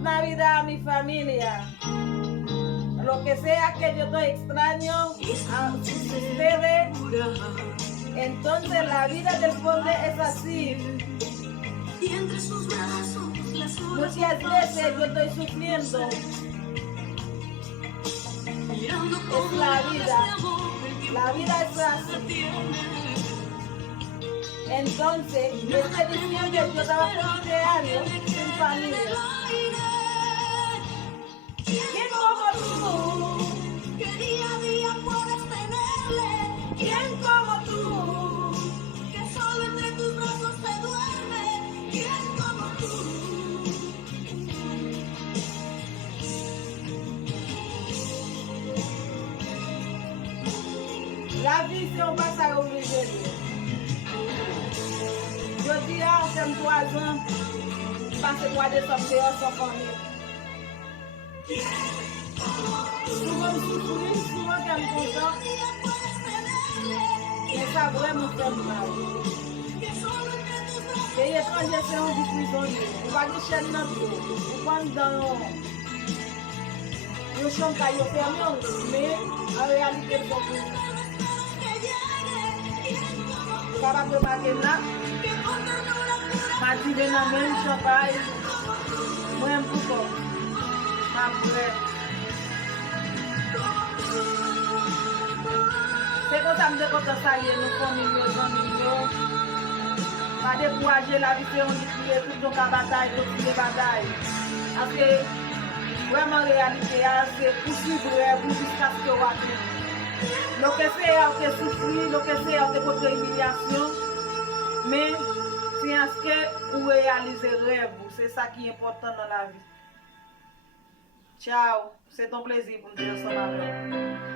Navidad a mi familia. Lo que sea que yo estoy extraño a ustedes, entonces la vida del pobre es así. Muchas veces yo estoy sufriendo. Es la vida. La vida es así. Entonces, este diciembre yo estaba por 20 años sin familia. ¿Quién como tú? Que día a día puedes tenerle. ¿Quién como tú? Que solo entre tus brazos te duerme. ¿Quién como tú? La vie c'est un passage obligé. Je dis à j'aime 3 ans, parce que moi de sortir sans famille. Souvent souffrir, souvent qu'elle me content, mais ça vraiment fait mal. Et étranger c'est un prisonnier. On va dire chaîne dans tout. On va dans le champ caillou fermé, mais en réalité c'est pas capable de marquer là. Mati de la même champagne. Moi-même pour après. C'est comme ça me dit quand ça y est, nous familles, nos amis, pas décourager la vie, on dit tout donc à bataille, continuer bataille. Parce que vraiment réalité, c'est possible jusqu'à ce que vous avez. Lo que sea que sufrir, lo que sea que votre humiliation, mais c'est à ce que vous réalisez rêve, c'est ça qui est important dans la vie. Ciao, c'est un plaisir pour me dire ça maintenant.